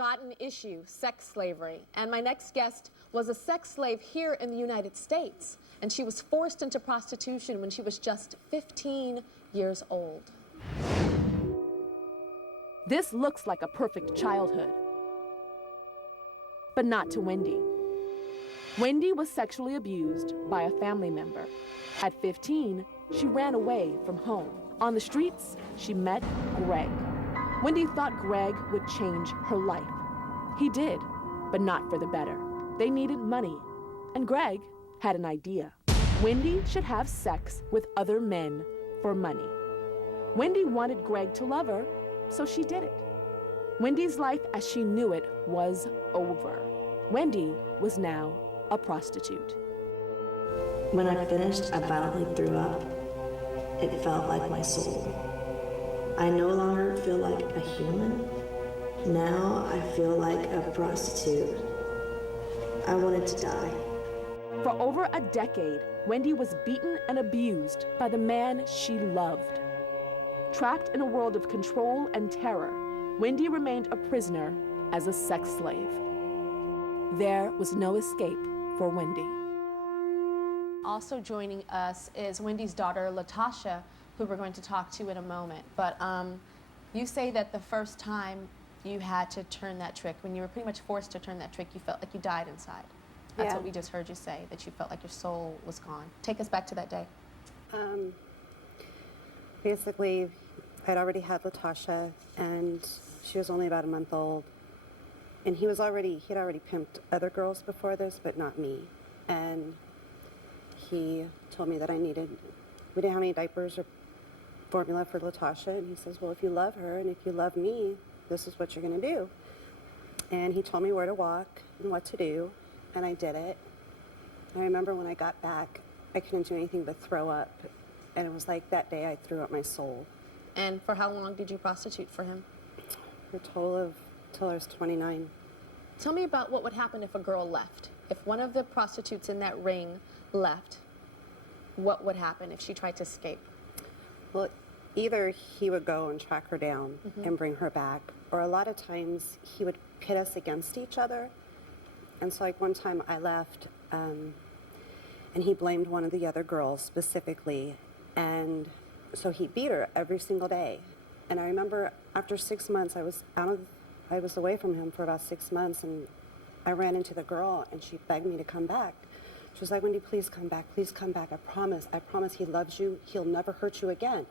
forgotten issue, sex slavery. And my next guest was a sex slave here in the United States. And she was forced into prostitution when she was just 15 years old. This looks like a perfect childhood. But not to Wendy. Wendy was sexually abused by a family member. At 15, she ran away from home. On the streets, she met Greg. Wendy thought Greg would change her life. He did, but not for the better. They needed money, and Greg had an idea. Wendy should have sex with other men for money. Wendy wanted Greg to love her, so she did it. Wendy's life as she knew it was over. Wendy was now a prostitute. When I finished, I violently threw up. It felt like my soul. I no longer feel like a human. Now I feel like a prostitute. I wanted to die. For over a decade, Wendy was beaten and abused by the man she loved. Trapped in a world of control and terror, Wendy remained a prisoner as a sex slave. There was no escape for Wendy. Also joining us is Wendy's daughter, Latasha, who we're going to talk to in a moment. But you say that the first time you had to turn that trick, when you were pretty much forced to turn that trick, you felt like you died inside. That's what we just heard you say, that you felt like your soul was gone. Take us back to that day. Basically, I'd already had Latasha, and she was only about a month old. And he'd already pimped other girls before this, but not me. And he told me that we didn't have any diapers or formula for Latasha, and he says, well, if you love her and if you love me, this is what you're gonna do. And he told me where to walk and what to do, and I did it. I remember when I got back, I couldn't do anything but throw up, and it was like that day I threw up my soul. And for how long did you prostitute for him? For a total of, till I was 29. Tell me about what would happen if a girl left. If one of the prostitutes in that ring left, what would happen if she tried to escape? Well, either he would go and track her down and bring her back, or a lot of times he would pit us against each other. And so like one time I left, and he blamed one of the other girls specifically, and so he beat her every single day. And I remember after 6 months, I was away from him for about 6 months, and I ran into the girl, and she begged me to come back. She was like, Wendy, please come back, I promise he loves you, he'll never hurt you again.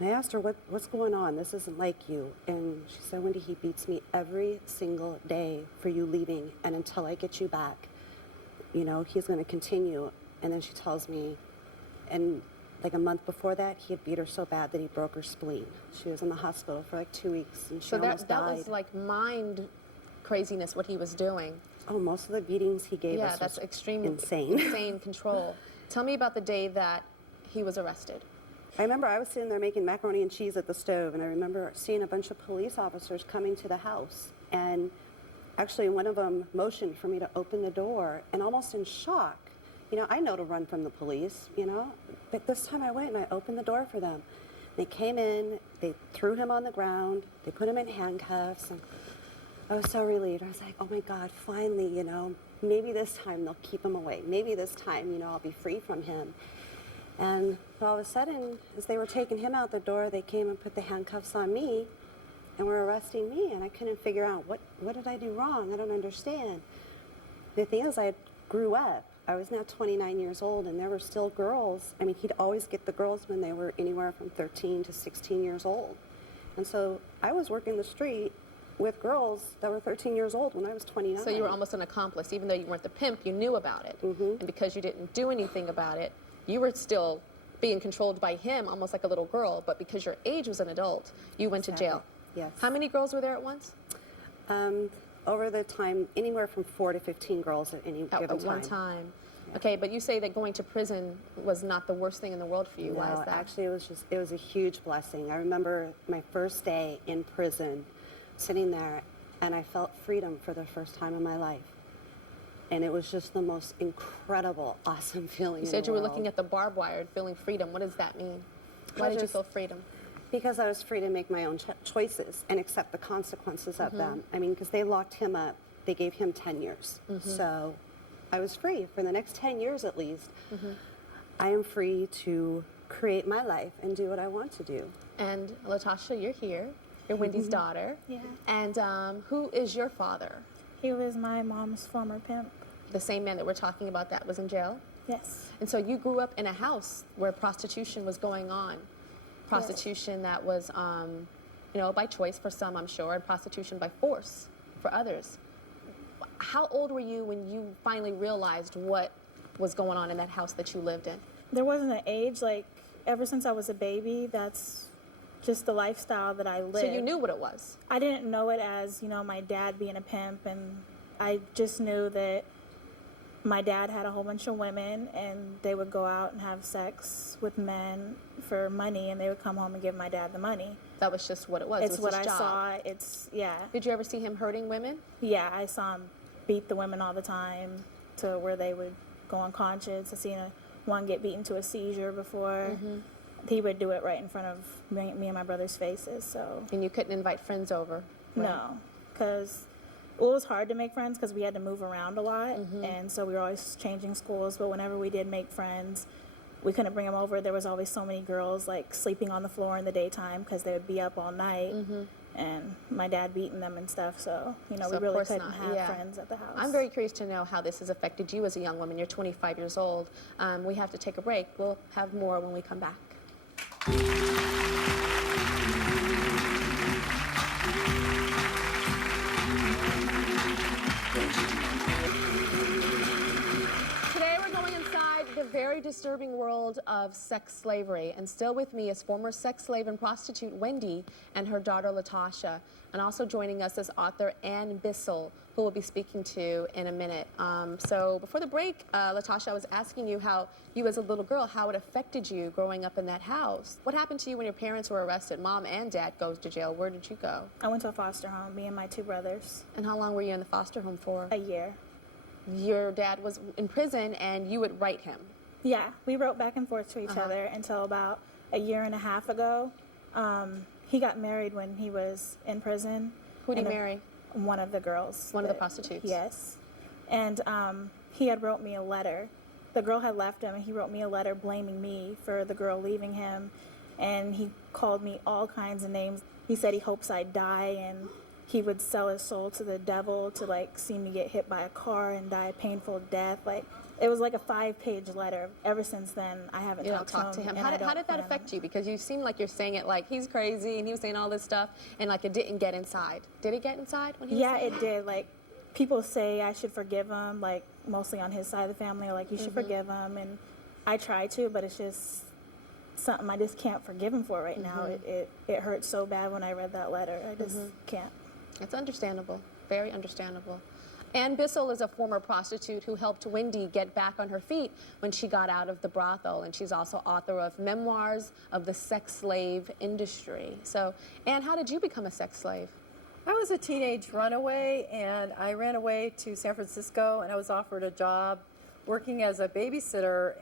And I asked her, what's going on? This isn't like you. And she said, Wendy, he beats me every single day for you leaving, and until I get you back, you know, he's gonna continue. And then she tells me, and like a month before that, he had beat her so bad that he broke her spleen. She was in the hospital for like 2 weeks, and she almost died. So that was like mind craziness, what he was doing. Oh, most of the beatings he gave us that's was extreme, insane. Insane control. Tell me about the day that he was arrested. I remember I was sitting there making macaroni and cheese at the stove, and I remember seeing a bunch of police officers coming to the house, and actually one of them motioned for me to open the door, and almost in shock. You know, I know to run from the police, you know, but this time I went and I opened the door for them. They came in, they threw him on the ground, they put him in handcuffs, and I was so relieved. I was like, oh my God, finally, you know, maybe this time they'll keep him away. Maybe this time, you know, I'll be free from him. And all of a sudden, as they were taking him out the door, they came and put the handcuffs on me and were arresting me, and I couldn't figure out what did I do wrong? I don't understand. The thing is, I grew up. I was now 29 years old, and there were still girls. I mean, he'd always get the girls when they were anywhere from 13 to 16 years old. And so I was working the street with girls that were 13 years old when I was 29. So you were almost an accomplice. Even though you weren't the pimp, you knew about it. And because you didn't do anything about it, you were still being controlled by him, almost like a little girl. But because your age was an adult, you went to jail. Yes. How many girls were there at once? Over the time, anywhere from 4 to 15 girls at any given time. At one time. Yeah. Okay, but you say that going to prison was not the worst thing in the world for you. No, why is that? Actually, it was a huge blessing. I remember my first day in prison, sitting there, and I felt freedom for the first time in my life. And it was just the most incredible, awesome feeling. You said you were looking at the barbed wire and feeling freedom. What does that mean? Why did you feel freedom? Because I was free to make my own choices and accept the consequences of them. I mean, because they locked him up, they gave him 10 years. So I was free for the next 10 years at least. I am free to create my life and do what I want to do. And Latasha, you're here. You're Wendy's daughter. Yeah. And who is your father? He was my mom's former pimp. The same man that we're talking about that was in jail? Yes. And so you grew up in a house where prostitution was going on. Prostitution that was, you know, by choice for some, I'm sure, and prostitution by force for others. How old were you when you finally realized what was going on in that house that you lived in? There wasn't an age, like, ever since I was a baby, that's just the lifestyle that I lived. So you knew what it was? I didn't know it as, you know, my dad being a pimp, and I just knew that my dad had a whole bunch of women, and they would go out and have sex with men for money, and they would come home and give my dad the money. That was just what it was. It's it was what his I job. saw. It's, yeah. Did you ever see him hurting women? Yeah, I saw him beat the women all the time to where they would go unconscious. I seen one get beaten to a seizure before. He would do it right in front of me and my brother's faces. So. And you couldn't invite friends over? Right? No, because it was hard to make friends because we had to move around a lot, and so we were always changing schools. But whenever we did make friends, we couldn't bring them over. There was always so many girls like sleeping on the floor in the daytime because they would be up all night, and my dad beating them and stuff. So we of really course couldn't not. have Yeah. friends at the house. I'm very curious to know how this has affected you as a young woman. You're 25 years old. We have to take a break. We'll have more when we come back. Today we're going inside the very disturbing world of sex slavery. And still with me is former sex slave and prostitute Wendy and her daughter Latasha. And also joining us is author Ann Bissell, who we'll be speaking to in a minute. So before the break, Latasha, I was asking you how you as a little girl, how it affected you growing up in that house. What happened to you when your parents were arrested? Mom and dad goes to jail. Where did you go? I went to a foster home, me and my two brothers. And how long were you in the foster home for? A year. Your dad was in prison and you would write him. Yeah, we wrote back and forth to each other until about a year and a half ago. He got married when he was in prison. Who did he marry? One of the girls. One of the prostitutes? Yes. And he had wrote me a letter. The girl had left him, and he wrote me a letter blaming me for the girl leaving him. And he called me all kinds of names. He said he hopes I die, and he would sell his soul to the devil to, like, see me get hit by a car and die a painful death. Like, it was like a 5-page letter. Ever since then, I haven't talked to him. How did that affect you? Because you seem like you're saying it like he's crazy and he was saying all this stuff and like it didn't get inside. Did it get inside when he was saying it did. Like, people say I should forgive him, like, mostly on his side of the family, or like, you should forgive him. And I try to, but it's just something I just can't forgive him for right now. It hurt so bad when I read that letter. I just can't. That's understandable. Very understandable. Ann Bissell is a former prostitute who helped Wendy get back on her feet when she got out of the brothel, and she's also author of Memoirs of the Sex Slave Industry. So, Ann, how did you become a sex slave? I was a teenage runaway, and I ran away to San Francisco, and I was offered a job working as a babysitter,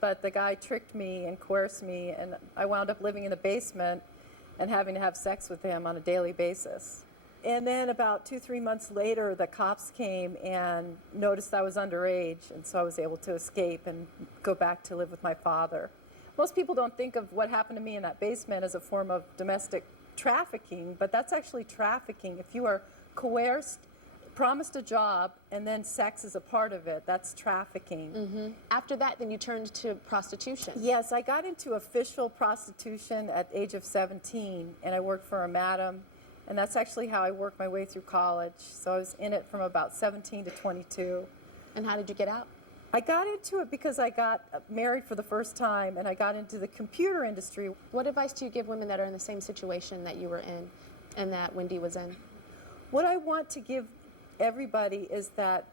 but the guy tricked me and coerced me, and I wound up living in the basement and having to have sex with him on a daily basis. And then about 2-3 months later, the cops came and noticed I was underage, and so I was able to escape and go back to live with my father. Most people don't think of what happened to me in that basement as a form of domestic trafficking, but that's actually trafficking. If you are coerced, promised a job, and then sex is a part of it, that's trafficking. After that, then you turned to prostitution. Yes, I got into official prostitution at the age of 17, and I worked for a madam. And that's actually how I worked my way through college. So I was in it from about 17 to 22. And how did you get out? I got into it because I got married for the first time, and I got into the computer industry. What advice do you give women that are in the same situation that you were in and that Wendy was in? What I want to give everybody is that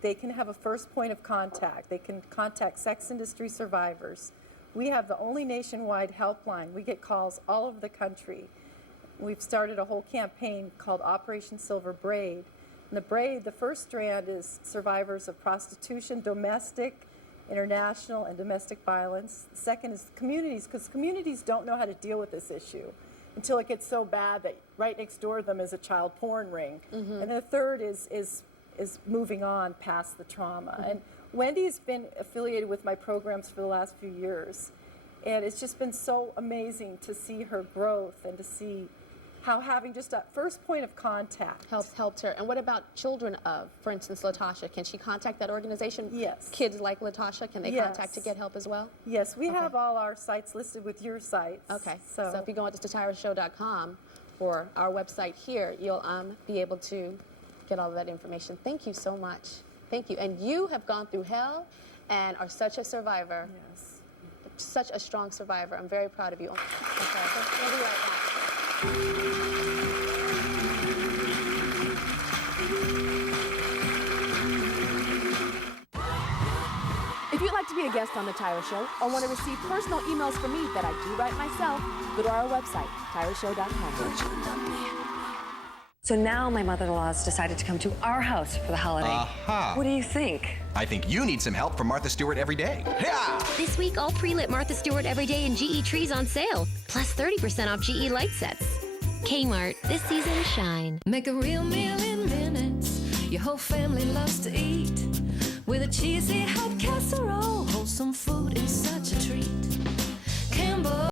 they can have a first point of contact. They can contact sex industry survivors. We have the only nationwide helpline. We get calls all over the country. We've started a whole campaign called Operation Silver Braid. And the braid, the first strand is survivors of prostitution, domestic international and domestic violence. The second is communities, because communities don't know how to deal with this issue until it gets so bad that right next door to them is a child porn ring. And then the third is moving on past the trauma. And Wendy's been affiliated with my programs for the last few years. And it's just been so amazing to see her growth and to see how having just a first point of contact Helped her. And what about children of, for instance, Latasha? Can she contact that organization? Yes. Kids like Latasha, can they contact to get help as well? Yes, we have all our sites listed with your sites. Okay. So if you go onto tyrashow.com or our website here, you'll be able to get all of that information. Thank you so much. Thank you. And you have gone through hell and are such a survivor. Yes. Such a strong survivor. I'm very proud of you. Okay. We'll be right back. If you'd like to be a guest on The Tyra Show or want to receive personal emails from me that I do write myself, go to our website, tyrashow.com. So now my mother-in-law has decided to come to our house for the holiday. Aha. What do you think? I think you need some help from Martha Stewart every day. Yeah! This week, all pre-lit Martha Stewart Everyday and GE trees on sale, plus 30% off GE light sets. Kmart, this season, shine. Make a real meal in minutes. Your whole family loves to eat. With a cheesy hot casserole, wholesome food is such a treat. Campbell.